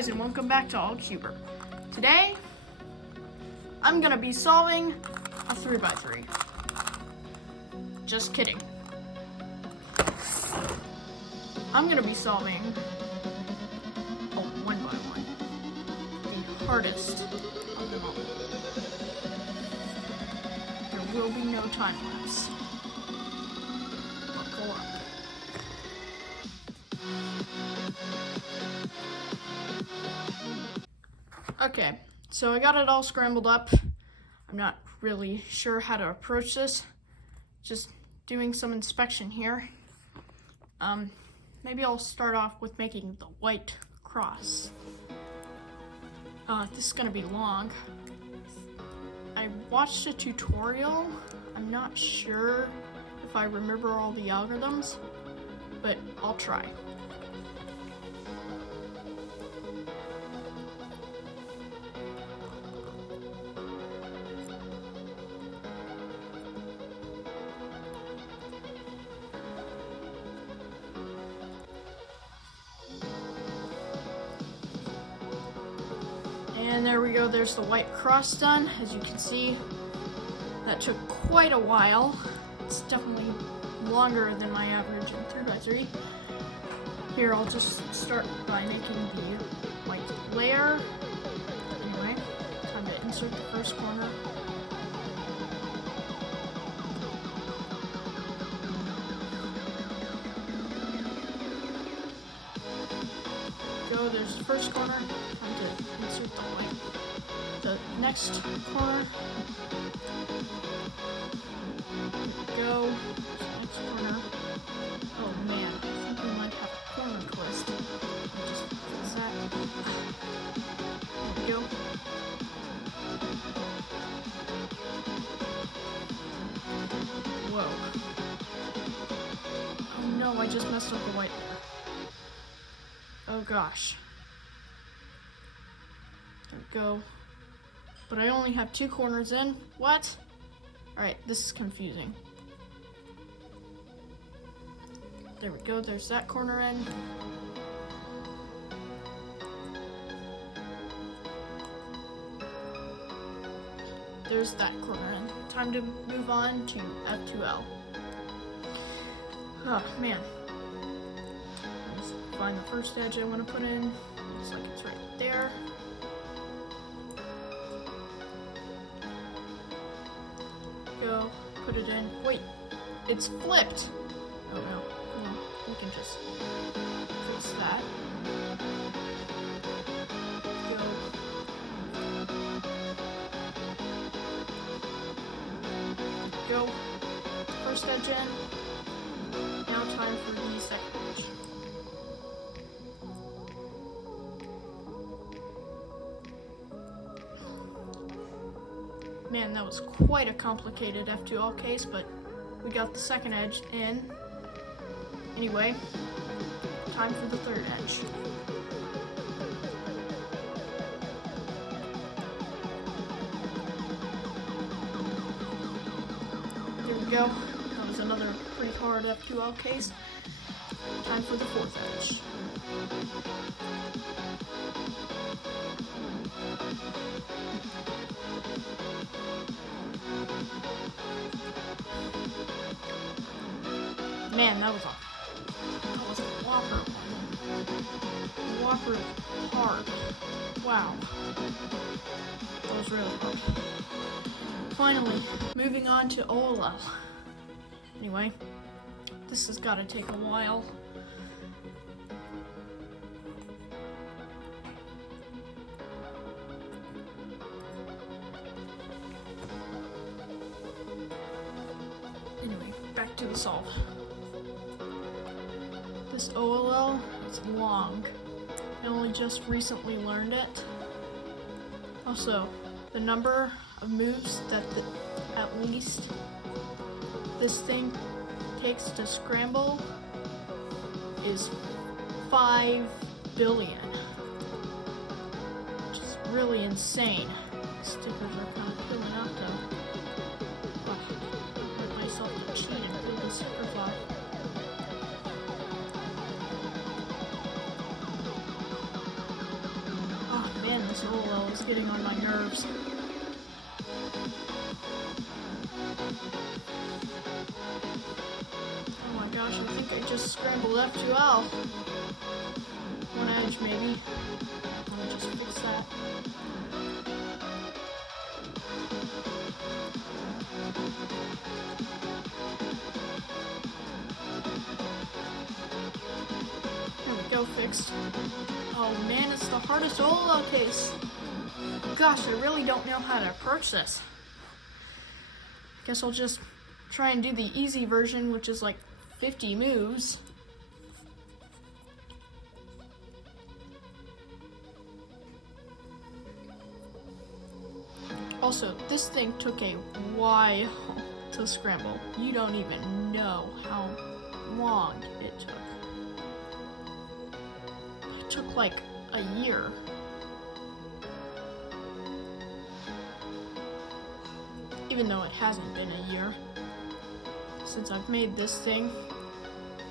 guys, and welcome back to AllCuber. Today, I'm gonna be solving a 3x3. Just kidding. I'm gonna be solving a 1x1, the hardest of them all. There will be no time lapse. Buckle up. Okay, so I got it all scrambled up. I'm not really sure how to approach this. Just doing some inspection here. Maybe I'll start off with making the white cross. This is gonna be long. I watched a tutorial. I'm not sure if I remember all the algorithms, but I'll try. And there we go, there's the white cross done. As you can see, that took quite a while. It's definitely longer than my average in 3x3. Here, I'll just start by making the white layer. Anyway, time to insert the first corner. Go, there's the first corner. Time to insert the white. The next corner. Go. Next corner. Oh man, I think we might have a corner twist. Just fix that. There we go. Whoa. Oh no, I just messed up the white layer. Oh gosh. There we go. But I only have 2 corners in. What? Alright, this is confusing. There we go, there's that corner in. There's that corner in. Time to move on to F2L. Oh man. Let's find the first edge I want to put in. Looks like it's right there. Go, put it in. Wait, it's flipped. Oh no. We can just fix that. Go. First edge in. Now time for the second edge. Man, that was quite a complicated F2L case, but we got the second edge in. Anyway, time for the third edge. There we go. That was another pretty hard F2L case. Time for the fourth edge. Man, that was a whopper. Whopper is hard. Wow. That was really hard. Finally, moving on to OLL. Anyway, this has got to take a while. Anyway, back to the solve. This OLL is long. I only just recently learned it. Also, the number of moves that at least this thing takes to scramble is 5 billion. Which is really insane. Stickers are kind of peeling out though. I let myself to cheat and peel the stickers off. this OLL is getting on my nerves. Oh my gosh, I think I just scrambled F2L. One edge, maybe. Let me just fix that. There we go, fixed. Oh man, it's the hardest OLL case. Gosh, I really don't know how to approach this. Guess I'll just try and do the easy version, which is like 50 moves. Also, this thing took a while to scramble. You don't even know how long it took. It took like a year. Even though it hasn't been a year since I've made this thing.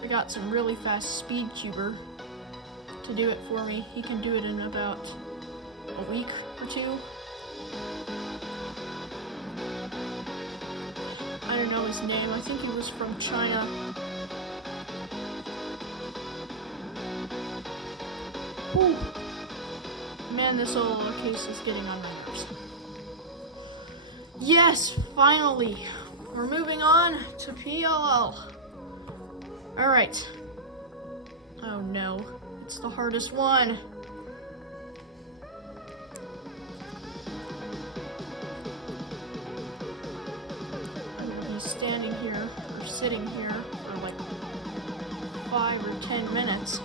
I got some really fast speed cuber to do it for me. He can do it in about a week or two. I don't know his name. I think he was from China. Whew. Man, this OLL case is getting on my nerves. Yes, finally. We're moving on to PLL. Alright. Oh no, it's the hardest one. He's standing here, or sitting here, for like 5 or 10 minutes.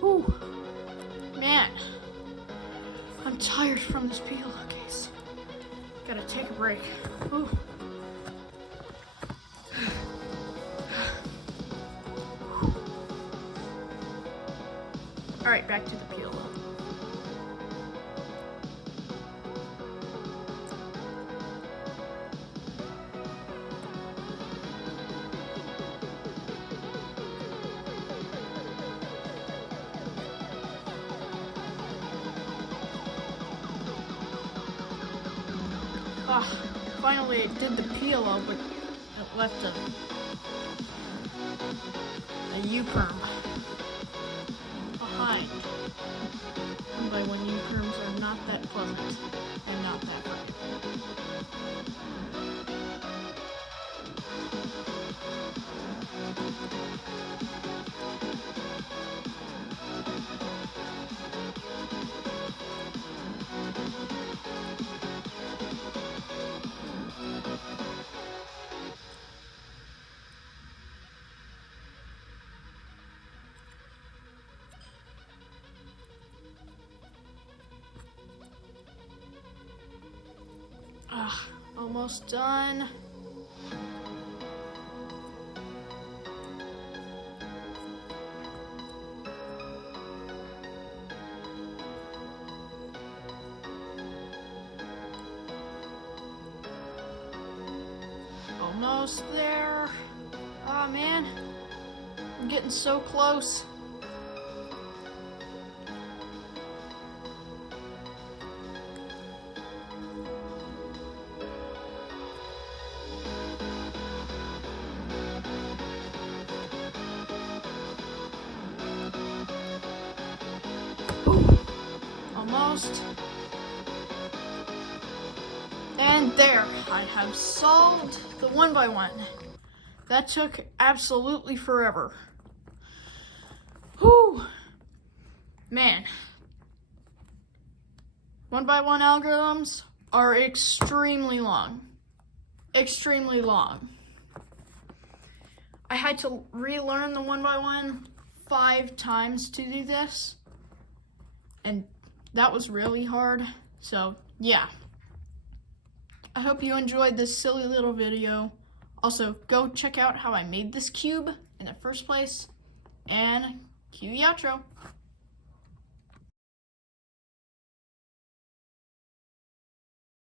Whew. Man, I'm tired from this PLL case. Gotta take a break. Whew. All right, back to the PLL. Finally it did the PLL, but it left a U-perm behind. And by when U-perms are not that pleasant and not that bright. Almost done. Almost there. Oh man, I'm getting so close. Almost. And there, I have solved the 1x1. That took absolutely forever. Whew. Man, 1x1 algorithms are extremely long. Extremely long. I had to relearn the 1x1 5 times to do this, and that was really hard. So yeah, I hope you enjoyed this silly little video. Also, go check out how I made this cube in the first place, and cue the outro.